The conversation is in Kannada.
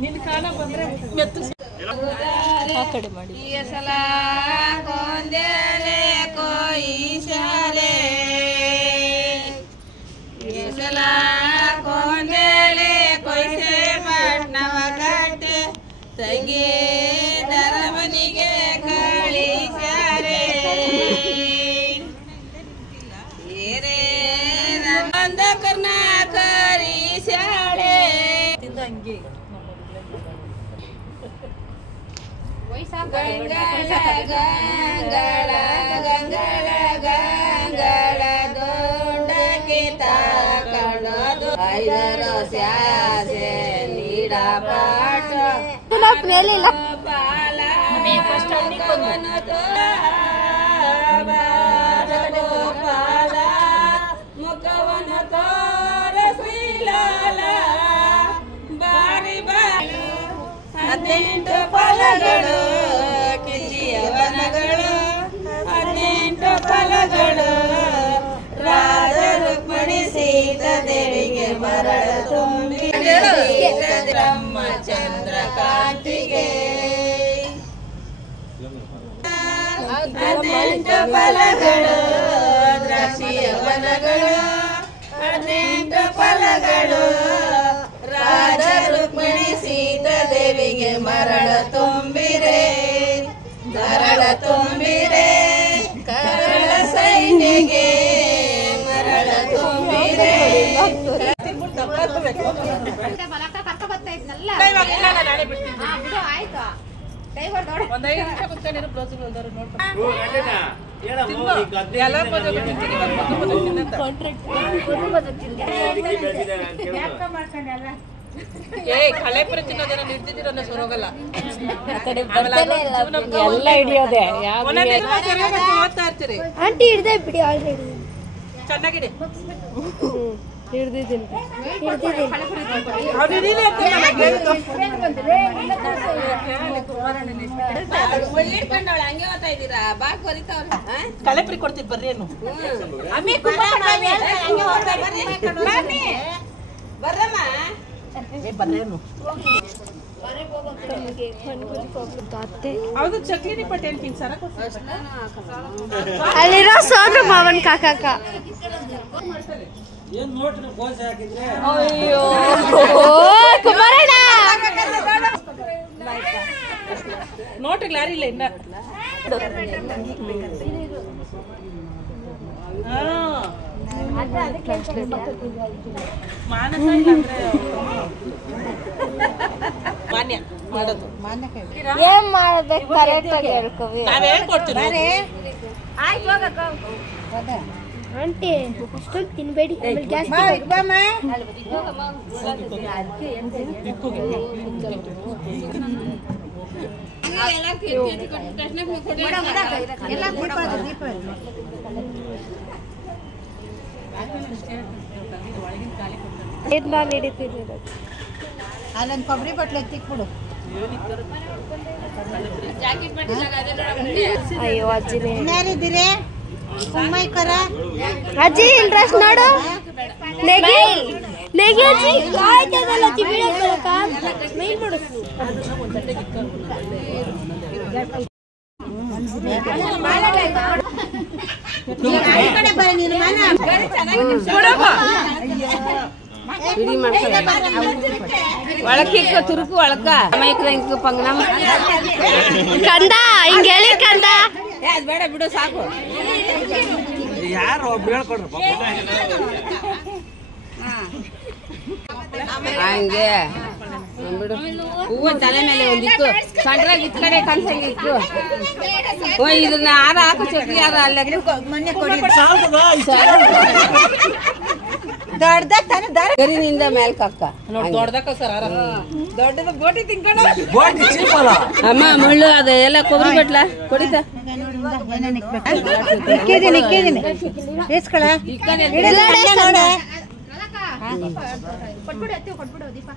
ನಿನ್ನ ಕಾಲ ಬಂದ್ರೆ ಮೆತ್ತು ಆ ಕಡೆ ಮಾಡಿ ಸಲ ಕೊಂದೇಲೆ ಕೊಯಿಸಲೆ ಸಲ ಕೊಂದೇಲೆ ಕೊಯ್ಸೆ ಪಟ್ನವ ಕಟ್ಟೆ ತಂಗಿ ದರಮನಿಗೆ ಕಳಿಸ್ಯಾರೆ ಏರೇ ನಂದ ಕರ್ನ ಕರಿಸ್ಯಾಳೆ ಹಂಗೆ ಗಂಗಳ ಗಂಗಳ ಗಂಗಳ ಗಂಗಳ ದೊಡ್ಡಕ್ಕೆ ತಾಕಣದು ಐದರ ಸ್ಯಾಸೆ ನೀಡ ಪಾಠ ಬಾಲ ಕವನ ಬಾಲ ಮುಖವನ ತೋರ ಶ್ರೀಲಾಲ ಬಾರಿ ಬಾಳು 18 ಫಲಗಳು ಕಿಜಿಯವನಗಳು 18 ಫಲಗಳು ರಾಜ ರುಕ್ಮಿಣಿ ಸೀತಾ ದೇವಿಗೆ ಮರಳ ತುಂಬಿ ಬ್ರಹ್ಮಚಂದ್ರ ಕಾಂತಿಗೆ 18 ಫಲಗಳು ದ್ರಾಕ್ಷಿಯವನಗಳು 18 ಫಲಗಳು ರಾಜ ರುಕ್ಮಿಣಿ ಸೀತಾ ದೇವಿಗೆ ಮರಳ ತುಂಬಿರೆ ಮರಳ ತುಂಬಿರೆ ಕರಳ ಸೈನ್ಯಗೆ ಮರಳ ತುಂಬಿರೆ ಕಳೆಪುರ ತಿನ್ನೋದೇನೋ ನಿರ್ತಿದ್ದೀರ ಸೊರೋಗಲ್ಲ ಎಲ್ಲ ಹಿಡಿಯೋದೆ ಓದ್ತಾ ಇರ್ತೀರಿ ಆಂಟಿ ಹಿಡ್ದೆ ಬಿಡಿ ಆಲ್ರೆಡಿ ಚೆನ್ನಾಗಿದೆ ಹಿಡ್ದಿದ್ದೀನಿ ಒಳ್ಳಿಡ್ಕೊಂಡವಳ ಹಂಗೆ ಓದ್ತಾ ಇದ್ದೀರಾ ಬಾ ಕೊರಿತಾವ್ರ ಕಳೆಪುರಿ ಕೊಡ್ತೀವಿ ಬರ್ರಿ ಏನು ಬರ್ರಮ್ಮ ಬರ್ರೇನು ಹೌದು ಚಕ್ಲಿ ಪಟ್ಟೆ ಹೇಳ್ತೀನಿ ಸರ ಅಲ್ಲಿರೋ ಸೋನು ಮಾವನ್ ಕಾಕಾಕ ಅಯ್ಯೋ ಕುಮಾರಣ್ಣ ನೋಟ್ರಿ ಲಾರಿ ಇಲ್ಲ ಇನ್ನ ಮಾನಸ ಇಲ್ಲಾಂದ್ರೆ ಮಾನ್ಯ ಮಾಡೋದು ಏನ್ ಮಾಡ್ಬೇಕು ಕರೆಕ್ಟ್ ಆಗಿ ಹೇಳ್ಕೋವಿ ನಾವ್ ಹೇಳ್ಕೊಡ್ತೀವಿ ಆಂಟಿ ಅಷ್ಟೊಂದು ತಿನ್ಬೇಡಿ ಗ್ಯಾಸ್ ನಾನು ಹಿಡಿತೀನಿ ಅಲ್ಲೊಂದು ಕೊಬ್ಬರಿ ಬಟ್ಲೆ ತಿಕ್ಬಿಡು ಅಯ್ಯೋ ಅಜ್ಜಿನೇ ಯಾರಿದ್ದೀರಿ ಉಮ್ಮೈಕರ ಅಜ್ಜಿ ಇಂಟ್ರೆಸ್ಟ್ ನೋಡು ನೆಗಿ ನೆಗಿ ಅಜ್ಜಿ ಕಾಯ್ತದಲ್ಲ ಅಜ್ಜಿ ವಿಡಿಯೋ ಮಾಡಕ ಮೇಲ್ ಮಾಡು ಈ ಕಡೆ ಬರ ನೀನು ಒಳಕ್ಕೆ ತುರುಕು ಒಳಕ ಇಂಕ ಪಂಗನ ಕಂದ ಹಿಂಗ ಹೇಳಿ ಕಂದ ಅದ್ ಬೇಡ ಬಿಡು ಸಾಕು ಯಾರು ಹೇಳ್ಕೊಡ್ರಪ್ಪ ಹಂಗೆ ಬಿಡು ಹೂವು ತಲೆ ಮೇಲೆ ಒಂದಿತ್ತು ಸಣ್ಣ ಇತ್ ಕಡೆ ಕನ್ಸಂಗಿತ್ತು ಇದನ್ನ ಹಾರ ಹಾಕು ಚಟ್ಲಿ ಹಾರ ಅಲ್ಲ ಮೊನ್ನೆ ಕೊಡಿ ದೊಡ್ಡದಾಗ ತಾನೆ ಗರಿನಿಂದ ಮೇಲ್ಕಕ್ಕ ದೊಡ್ಡದಕ್ಕ ಸರ್ ದೊಡ್ಡದ ಬೋಟಿ ತಿನ್ಕೊಂಡು ಅಮ್ಮ ಮುಳ್ಳು ಅದು ಎಲ್ಲ ಕೊಬ್ಬರಿ ಬಟ್ಲ ಕೊಡಿತ ನಿಕ್ಕಿದ್ದೀನಿ ಇಸ್ಕೊಳ ನೋಡ ಕೊಟ್ಬಿಡು ದೀಪ